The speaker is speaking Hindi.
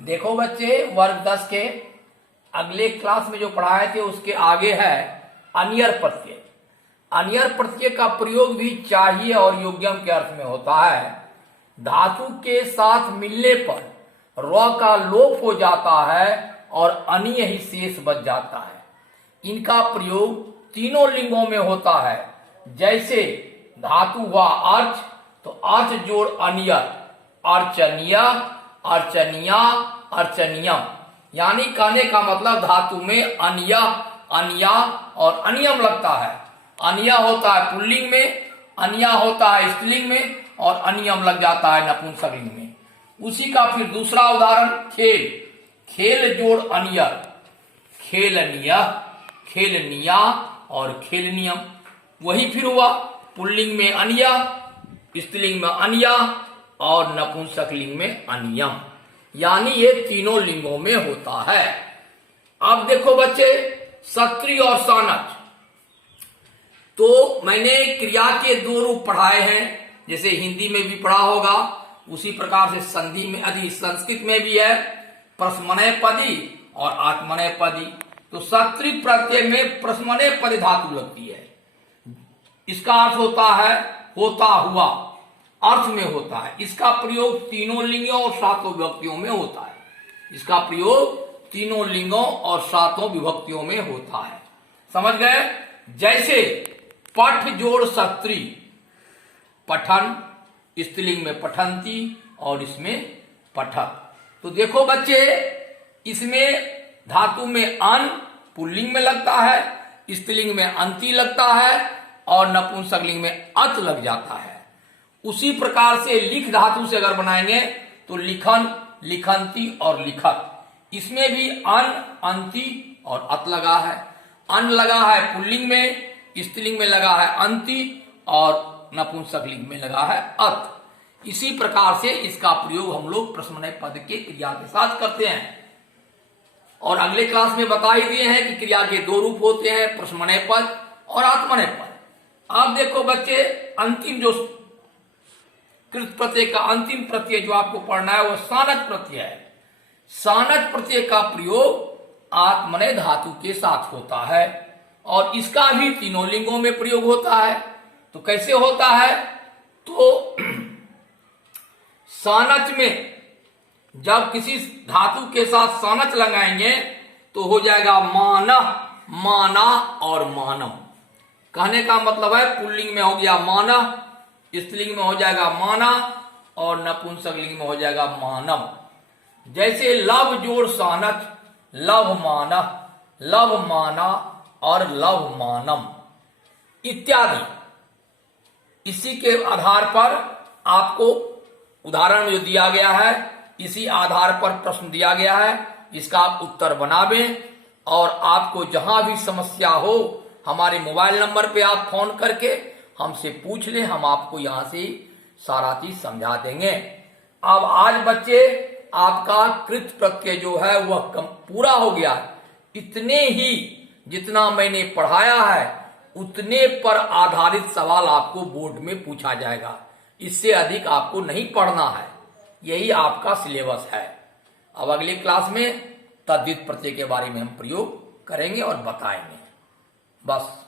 देखो बच्चे, वर्ग 10 के अगले क्लास में जो पढ़ाए थे उसके आगे है अनियर प्रत्यय। अनियर प्रत्यय का प्रयोग भी चाहिए और योग्यम के अर्थ में होता है। धातु के साथ मिलने पर र का लोप हो जाता है और अनिय ही शेष बच जाता है। इनका प्रयोग तीनों लिंगों में होता है। जैसे धातु हुआ अर्च, तो अर्च जोड़ अनियर, अर्चनीय, अर्चनीया, अर्चनियम। यानी कहने का मतलब धातु में अनिय, अनिया और अनियम लगता है। अनिया होता है पुल्लिंग में, अनिया होता है स्त्रीलिंग में और अनियम लग जाता है नपुंसकलिंग में। उसी का फिर दूसरा उदाहरण खेल, खेल जोड़ अनियर, खेलनीय, खेलनिया और खेलनियम। वही फिर हुआ पुल्लिंग में अनिया, स्त्रीलिंग में अनिया और नपुंसकलिंग में अनियम। यानी ये तीनों लिंगों में होता है। अब देखो बच्चे, सत्री और सानच। तो मैंने क्रिया के दो रूप पढ़ाए हैं, जैसे हिंदी में भी पढ़ा होगा उसी प्रकार से संधि में संस्कृत में भी है, प्रश्मनय पदी और आत्मनय पदी। तो सत्री प्रत्यय में प्रश्मनय पदी धातु लगती है। इसका अर्थ होता है होता हुआ, अर्थ में होता है। इसका प्रयोग तीनों लिंगों और सातों विभक्तियों में होता है। इसका प्रयोग तीनों लिंगों और सातों विभक्तियों में होता है। समझ गए? जैसे पठ जोड़ सत्री, पठन, स्त्रीलिंग में पठंती और इसमें पठक। तो देखो बच्चे, इसमें धातु में अन पुल्लिंग में लगता है, स्त्रीलिंग में अंति लगता है और नपुंसकलिंग में अत लग जाता है। उसी प्रकार से लिख धातु से अगर बनाएंगे तो लिखन, लिखंती और लिखत। इसमें भी अन, अंति और अत लगा है। अन लगा है पुल्लिंग में, स्त्रीलिंग में लगा है अंति और नपुंसकलिंग में लगा है अत। इसी प्रकार से इसका प्रयोग हम लोग प्रश्मनय पद के क्रिया के साथ करते हैं। और अगले क्लास में बता ही दिए हैं कि क्रिया के दो रूप होते हैं, प्रश्मनय पद और आत्मनय पद। आप देखो बच्चे, अंतिम जो कृत प्रत्यय का अंतिम प्रत्यय जो आपको पढ़ना है वो सानच प्रत्यय है। सानच प्रत्यय का प्रयोग आत्मनय धातु के साथ होता है और इसका भी तीनों लिंगों में प्रयोग होता है। तो कैसे होता है? तो सानच में जब किसी धातु के साथ सानच लगाएंगे तो हो जाएगा मान, माना और मानम। कहने का मतलब है पुल्लिंग में हो गया माना, स्त्रीलिंग में हो जाएगा माना और नपुंसकलिंग में हो जाएगा मानम। जैसे लव जोड़ सानच, लव माना, लव माना और लव मानम इत्यादि। इसी के आधार पर आपको उदाहरण जो दिया गया है, इसी आधार पर प्रश्न दिया गया है, इसका आप उत्तर बनावें। और आपको जहां भी समस्या हो हमारे मोबाइल नंबर पे आप फोन करके हमसे पूछ लें, हम आपको यहां से सारा चीज समझा देंगे। अब आज बच्चे आपका कृत प्रत्यय जो है वह पूरा हो गया। इतने ही जितना मैंने पढ़ाया है उतने पर आधारित सवाल आपको बोर्ड में पूछा जाएगा। इससे अधिक आपको नहीं पढ़ना है। यही आपका सिलेबस है। अब अगले क्लास में तद्धित प्रत्यय के बारे में हम प्रयोग करेंगे और बताएंगे। बस।